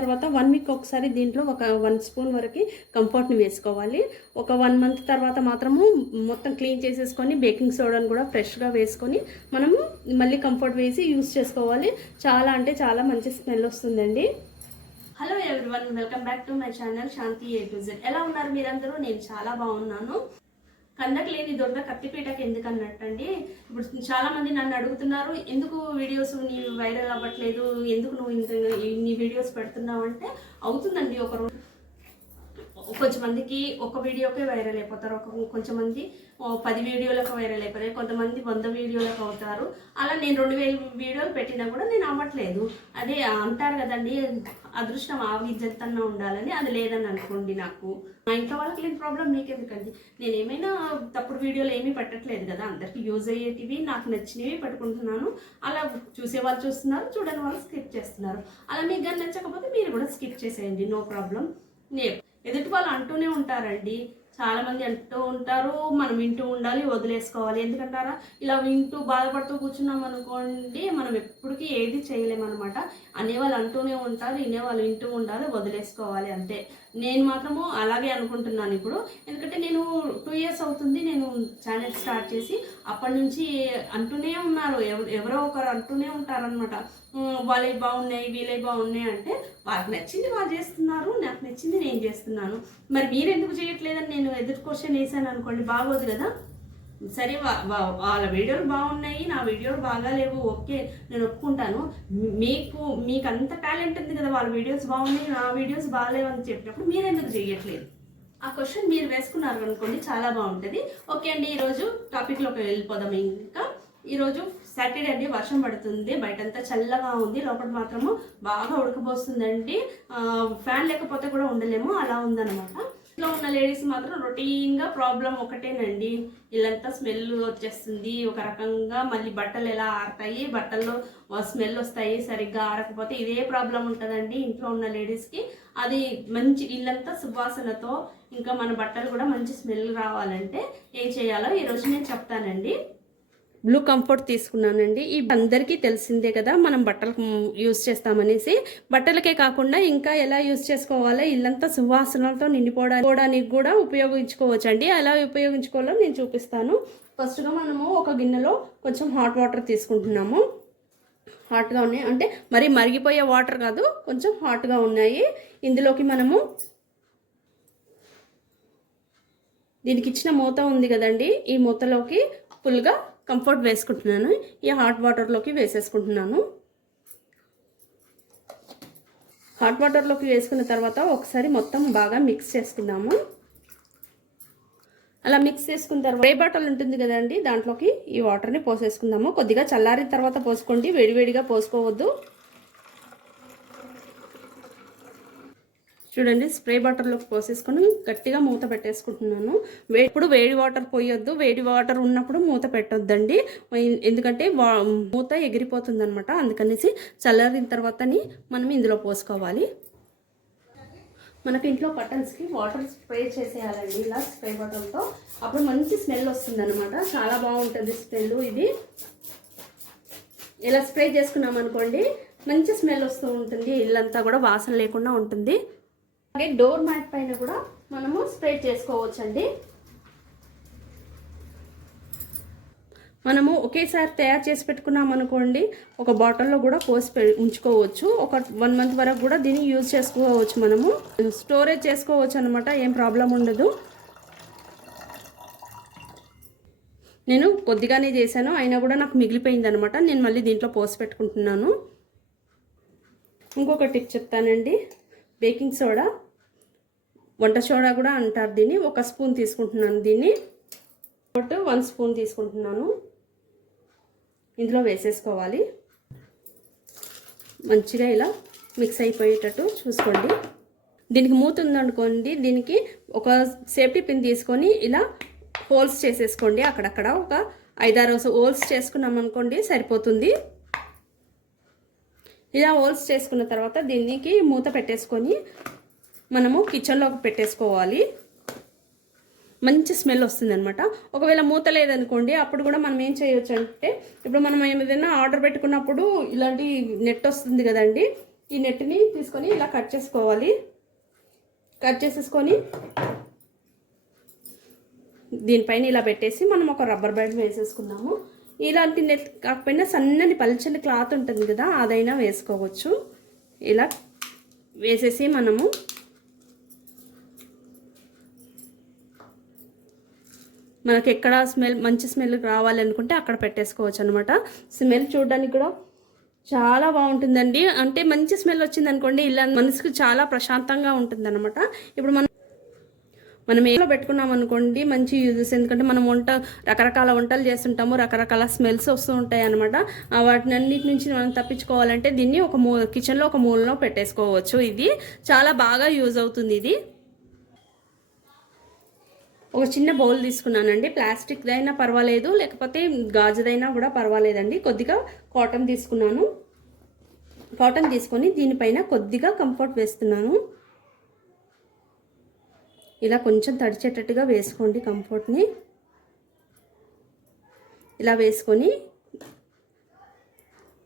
తర్వాత one week ఒకసారి దీంట్లో ఒక వన్ స్పూన్ వరకు కంఫర్ట్ని వేసుకోవాలి. ఒక వన్ మంత్ తర్వాత మాత్రము మొత్తం క్లీన్ చేసేసుకొని బేకింగ్ సోడాని కూడా ఫ్రెష్గా వేసుకొని మనము మళ్ళీ కంఫర్ట్ వేసి యూస్ చేసుకోవాలి. చాలా అంటే చాలా మంచి స్మెల్ వస్తుందండి. Hello everyone welcome back to my channel Shanti A to Z ఎలా ఉన్నారు మీరందరూ? నేను చాలా బాగున్నాను. కందకు లేని దొరద కత్తిపీటకి ఎందుకు అన్నట్టండి ఇప్పుడు చాలామంది నన్ను అడుగుతున్నారు ఎందుకు వీడియోస్ నీ వైరల్ అవ్వట్లేదు? ఎందుకు నువ్వు ఇంత ఇన్ని వీడియోస్ పెడుతున్నావు? అంటే అవుతుందండి ఒక రోజు. కొంచెం మందికి ఒక వీడియోకే వైరల్ అయిపోతారు. ఒక కొంచెం మంది పది వీడియోలకు వైరల్ అయిపోతారు. కొంతమంది వంద వీడియోలకు అవుతారు. అలా నేను రెండు వేల వీడియోలు పెట్టినా కూడా నేను అవ్వట్లేదు. అదే అంటారు కదండి అదృష్టం ఆవిజంతన్నా ఉండాలని. అది లేదని అనుకోండి నాకు. మా ఇంట్లో వాళ్ళకి లేని ప్రాబ్లం మీకెందుకండి? నేను ఏమైనా తప్పుడు వీడియోలు ఏమీ పెట్టట్లేదు కదా. అందరికీ యూజ్ అయ్యేటివి నాకు నచ్చినవి పెట్టుకుంటున్నాను. అలా చూసే వాళ్ళు చూస్తున్నారు చూడని వాళ్ళు స్కిప్ చేస్తున్నారు. అలా మీకు కానీ నచ్చకపోతే మీరు కూడా స్కిప్ చేసేయండి. నో ప్రాబ్లం నేను ఎదుటి వాళ్ళు అంటూనే ఉంటారండి. చాలామంది అంటూ ఉంటారు మనం వింటూ ఉండాలి వదిలేసుకోవాలి. ఎందుకంటారా? ఇలా వింటూ బాధపడుతూ కూర్చున్నాం అనుకోండి మనం ఎప్పటికీ ఏది చేయలేమన్నమాట. అనేవాళ్ళు అంటూనే ఉంటారు వినేవాళ్ళు వింటూ ఉండాలి వదిలేసుకోవాలి అంతే. నేను మాత్రము అలాగే అనుకుంటున్నాను ఇప్పుడు. ఎందుకంటే నేను టూ ఇయర్స్ అవుతుంది నేను ఛానల్ స్టార్ట్ చేసి అప్పటి నుంచి అంటూనే ఉన్నారు. ఎవరో ఒకరు అంటూనే ఉంటారనమాట వాళ్ళవి బాగున్నాయి వీళ్ళవి బాగున్నాయి అంటే వాళ్ళకి నచ్చింది వాళ్ళు చేస్తున్నారు నాకు నచ్చింది నేను చేస్తున్నాను. మరి మీరు ఎందుకు చేయట్లేదని నేను ఎదురు క్వశ్చన్ వేసాను అనుకోండి బాగోదు కదా? సరే వా- వాళ్ళ వీడియోలు బాగున్నాయి నా వీడియోలు బాగాలేవు ఓకే నేను ఒప్పుకుంటాను. మీకు మీకు అంత టాలెంట్ ఉంది కదా వాళ్ళ వీడియోస్ బాగున్నాయి నా వీడియోస్ బాగాలేవు అని చెప్పినప్పుడు మీరు ఎందుకు చేయట్లేదు? ఆ క్వశ్చన్ మీరు వేసుకున్నారు అనుకోండి చాలా బాగుంటుంది. ఓకే అండి ఈరోజు టాపిక్లోకి వెళ్ళిపోదాం ఇంకా. ఈరోజు సాటర్డే అండి వర్షం పడుతుంది బయటంతా చల్లగా ఉంది లోపల మాత్రము బాగా ఉడకపోస్తుందండి ఫ్యాన్ లేకపోతే కూడా ఉండలేము అలా ఉందన్నమాట. ఇంట్లో ఉన్న లేడీస్ మాత్రం రొటీన్గా ప్రాబ్లం ఒకటేనండి. ఇల్లంతా స్మెల్ వచ్చేస్తుంది ఒక రకంగా మళ్ళీ బట్టలు ఎలా ఆరుతాయి బట్టల్లో స్మెల్ వస్తాయి సరిగ్గా ఆరకపోతే ఇదే ప్రాబ్లం ఉంటుందండి ఇంట్లో ఉన్న లేడీస్కి. అది మంచి ఇల్లంతా సువాసనతో ఇంకా మన బట్టలు కూడా మంచి స్మెల్ రావాలంటే ఏం చేయాలో ఈరోజు నేను చెప్తానండి. బ్లూ కంఫర్ట్ తీసుకున్నానండి. ఈ అందరికీ తెలిసిందే కదా మనం బట్టలకు యూస్ చేస్తామనేసి. బట్టలకే కాకుండా ఇంకా ఎలా యూజ్ చేసుకోవాలో ఇల్లంతా సువాసనలతో నిండిపోవడానికి కూడా ఉపయోగించుకోవచ్చు అండి ఎలా ఉపయోగించుకోవాలో నేను చూపిస్తాను. ఫస్ట్గా మనము ఒక గిన్నెలో కొంచెం హాట్ వాటర్ తీసుకుంటున్నాము. హాట్గా ఉన్నాయి. అంటే మరి మరిగిపోయే వాటర్ కాదు కొంచెం హాట్గా ఉన్నాయి. ఇందులోకి మనము దీనికి ఇచ్చిన మూత ఉంది కదండి. ఈ మూతలోకి ఫుల్గా కంఫర్ట్ వేసుకుంటున్నాను. ఈ హాట్ వాటర్లోకి వేసేసుకుంటున్నాను. హాట్ వాటర్లోకి వేసుకున్న తర్వాత ఒకసారి మొత్తం బాగా మిక్స్ చేసుకుందాము. అలా మిక్స్ చేసుకున్న తర్వాత స్ప్రే బాటల్ ఉంటుంది కదండి దాంట్లోకి ఈ వాటర్ని పోసేసుకుందాము. కొద్దిగా చల్లారిన తర్వాత పోసుకోండి వేడివేడిగా పోసుకోవద్దు. చూడండి స్ప్రే వాటర్లోకి పోసేసుకొని గట్టిగా మూత పెట్టేసుకుంటున్నాను. వే ఇప్పుడు వేడి వాటర్ పోయొద్దు. వేడి వాటర్ ఉన్నప్పుడు మూత పెట్టొద్దండి. ఎందుకంటే వా మూత ఎగిరిపోతుంది అనమాట అందుకనేసి చల్లారిన తర్వాతని మనం ఇందులో పోసుకోవాలి. మనకి ఇంట్లో బటన్స్కి వాటర్ స్ప్రే చేసేయాలండి ఇలా స్ప్రే బాటిల్తో. అప్పుడు మంచి స్మెల్ వస్తుంది అనమాట చాలా బాగుంటుంది స్మెల్ ఇది. ఇలా స్ప్రే చేసుకున్నాం అనుకోండి మంచి స్మెల్ వస్తూ ఉంటుంది. ఇల్లంతా కూడా వాసన లేకుండా ఉంటుంది. అలాగే డోర్ మ్యాట్ పైన కూడా మనము స్ప్రే చేసుకోవచ్చండి. మనము ఒకేసారి తయారు చేసి పెట్టుకున్నాం అనుకోండి ఒక బాటిల్లో కూడా పోసి పె- ఉంచుకోవచ్చు. ఒక వన్ మంత్ వరకు కూడా దీన్ని యూజ్ చేసుకోవచ్చు మనము. స్టోరేజ్ చేసుకోవచ్చు అనమాట ఏం ప్రాబ్లం ఉండదు. నేను కొద్దిగానే చేశాను అయినా కూడా నాకు మిగిలిపోయింది అనమాట నేను మళ్ళీ దీంట్లో పోసి పెట్టుకుంటున్నాను. ఇంకొక టిప్ చెప్తానండి. బేకింగ్ సోడా వంట సోడా కూడా అంటారు దీన్ని. ఒక స్పూన్ తీసుకుంటున్నాను దీన్ని. ఒకటి వన్ స్పూన్ తీసుకుంటున్నాను. ఇందులో వేసేసుకోవాలి. మంచిగా ఇలా మిక్స్ అయిపోయేటట్టు చూసుకోండి. దీనికి మూత ఉందనుకోండి దీనికి ఒక సేఫ్టీ పిన్ తీసుకొని ఇలా హోల్స్ చేసేసుకోండి. అక్కడక్కడ ఒక ఐదారు హోల్స్ చేసుకున్నాం అనుకోండి సరిపోతుంది. ఇలా హోల్స్ చేసుకున్న తర్వాత దీనికి మూత పెట్టేసుకొని మనము కిచెన్లోకి పెట్టేసుకోవాలి. మంచి స్మెల్ వస్తుంది అనమాట ఒకవేళ మూత లేదనుకోండి అప్పుడు కూడా మనం ఏం చేయొచ్చు అంటే ఇప్పుడు మనం ఏదైనా ఆర్డర్ పెట్టుకున్నప్పుడు ఇలాంటి నెట్ వస్తుంది కదండి ఈ నెట్ని తీసుకొని ఇలా కట్ చేసుకోవాలి. కట్ చేసేసుకొని దీనిపైన ఇలా పెట్టేసి మనం ఒక రబ్బర్ బ్యాండ్ వేసేసుకున్నాము ఇలాంటి నెట్ కాకపోయినా సన్నని పల్చని క్లాత్ ఉంటుంది కదా అదైనా వేసుకోవచ్చు. ఇలా వేసేసి మనము మనకి ఎక్కడ స్మెల్ మంచి స్మెల్ రావాలి అనుకుంటే అక్కడ పెట్టేసుకోవచ్చు అనమాట స్మెల్ చూడడానికి కూడా చాలా బాగుంటుందండి. అంటే మంచి స్మెల్ వచ్చింది అనుకోండి ఇలా మనసుకు చాలా ప్రశాంతంగా ఉంటుందన్నమాట. ఇప్పుడు మనం మనం ఏలో పెట్టుకున్నాం అనుకోండి మంచి యూజెస్. ఎందుకంటే మనం వంట రకరకాల వంటలు చేస్తుంటాము రకరకాల స్మెల్స్ వస్తూ ఉంటాయి అనమాట వాటిని అన్నిటి నుంచి మనం తప్పించుకోవాలంటే దీన్ని ఒక మూ కిచెన్లో ఒక మూలలో పెట్టేసుకోవచ్చు ఇది. చాలా బాగా యూజ్ అవుతుంది ఇది. ఒక చిన్న బౌల్ తీసుకున్నానండి. ప్లాస్టిక్దైనా పర్వాలేదు లేకపోతే గాజుదైనా కూడా పర్వాలేదండి. కొద్దిగా కాటన్ తీసుకున్నాను. కాటన్ తీసుకొని దీనిపైన కొద్దిగా కంఫర్ట్ వేస్తున్నాను. ఇలా కొంచెం తడిచేటట్టుగా వేసుకోండి కంఫర్ట్ని. ఇలా వేసుకొని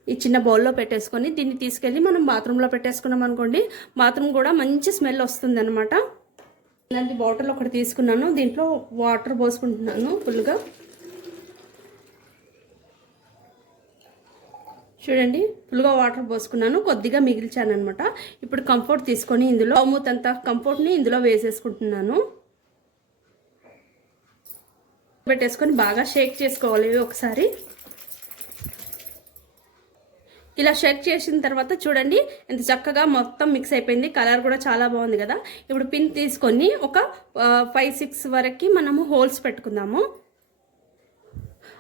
ఈ చిన్న బౌల్లో పెట్టేసుకొని దీన్ని తీసుకెళ్ళి మనం బాత్రూంలో పెట్టేసుకున్నాం అనుకోండి బాత్రూమ్ కూడా మంచి స్మెల్ వస్తుంది అనమాట ఇలాంటి బాటిల్ ఒకటి తీసుకున్నాను దీంట్లో వాటర్ పోసుకుంటున్నాను ఫుల్గా. చూడండి ఫుల్గా వాటర్ పోసుకున్నాను కొద్దిగా మిగిల్చాను అనమాట ఇప్పుడు కంఫర్ట్ తీసుకొని ఇందులో మూత అంతా కంఫర్ట్ని ఇందులో వేసేసుకుంటున్నాను. పెట్టేసుకొని బాగా షేక్ చేసుకోవాలి ఒకసారి. ఇలా షేక్ చేసిన తర్వాత చూడండి ఎంత చక్కగా మొత్తం మిక్స్ అయిపోయింది. కలర్ కూడా చాలా బాగుంది కదా. ఇప్పుడు పిన్ తీసుకొని ఒక ఫైవ్ సిక్స్ వరకు మనము హోల్స్ పెట్టుకుందాము.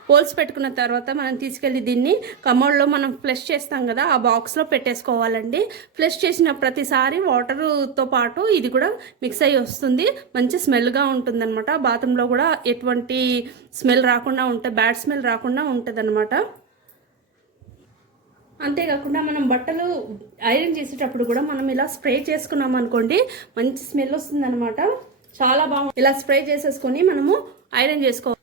పోల్స్ పెట్టుకున్న తర్వాత మనం తీసుకెళ్ళి దీన్ని కమోడ్లో మనం ఫ్లష్ చేస్తాం కదా ఆ బాక్స్లో పెట్టేసుకోవాలండి. ఫ్లష్ చేసిన ప్రతిసారి వాటర్తో పాటు ఇది కూడా మిక్స్ అయ్యి వస్తుంది. మంచి స్మెల్గా ఉంటుందన్నమాట. బాత్రూంలో కూడా ఎటువంటి స్మెల్ రాకుండా ఉంటుంది బ్యాడ్ స్మెల్ రాకుండా ఉంటుంది అంతేకాకుండా మనం బట్టలు ఐరన్ చేసేటప్పుడు కూడా మనం ఇలా స్ప్రే చేసుకున్నాం అనుకోండి మంచి స్మెల్ వస్తుందన్నమాట. చాలా బాగుంది ఇలా స్ప్రే చేసేసుకొని మనము ఐరన్ చేసుకోవాలి.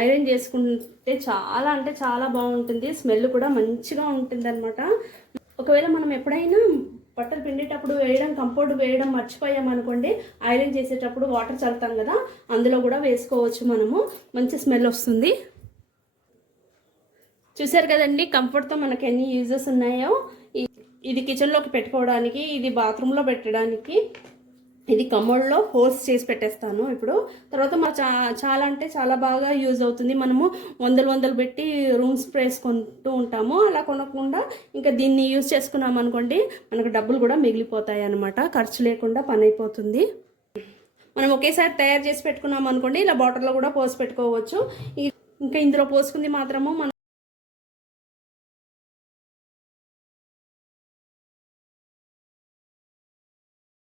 ఐరన్ చేసుకుంటే చాలా అంటే చాలా బాగుంటుంది. స్మెల్ కూడా మంచిగా ఉంటుంది అనమాట ఒకవేళ మనం ఎప్పుడైనా బట్టలు పిండేటప్పుడు వేయడం కంఫర్ట్ వేయడం మర్చిపోయాం అనుకోండి ఐరన్ చేసేటప్పుడు వాటర్ చల్లుతాం కదా అందులో కూడా వేసుకోవచ్చు మనము. మంచి స్మెల్ వస్తుంది. చూసారు కదండి కంఫర్ట్తో మనకి ఎన్ని యూజెస్ ఉన్నాయో. ఇది కిచెన్లోకి పెట్టుకోవడానికి ఇది బాత్రూంలో పెట్టడానికి. ఇది కమోడ్లో హోల్స్ చేసి పెట్టేస్తాను ఇప్పుడు. తర్వాత మా చా చాలా అంటే చాలా బాగా యూజ్ అవుతుంది. మనము వందలు వందలు పెట్టి రూమ్ స్ప్రేస్ ఉంటాము. అలా కొనకుండా ఇంకా దీన్ని యూజ్ చేసుకున్నాం అనుకోండి మనకు డబ్బులు కూడా మిగిలిపోతాయి అన్నమాట. ఖర్చు లేకుండా పని అయిపోతుంది. మనం ఒకేసారి తయారు చేసి పెట్టుకున్నాం అనుకోండి ఇలా బాటిల్లో కూడా పోసి పెట్టుకోవచ్చు. ఇంకా ఇందులో పోసుకుంది మాత్రము మనం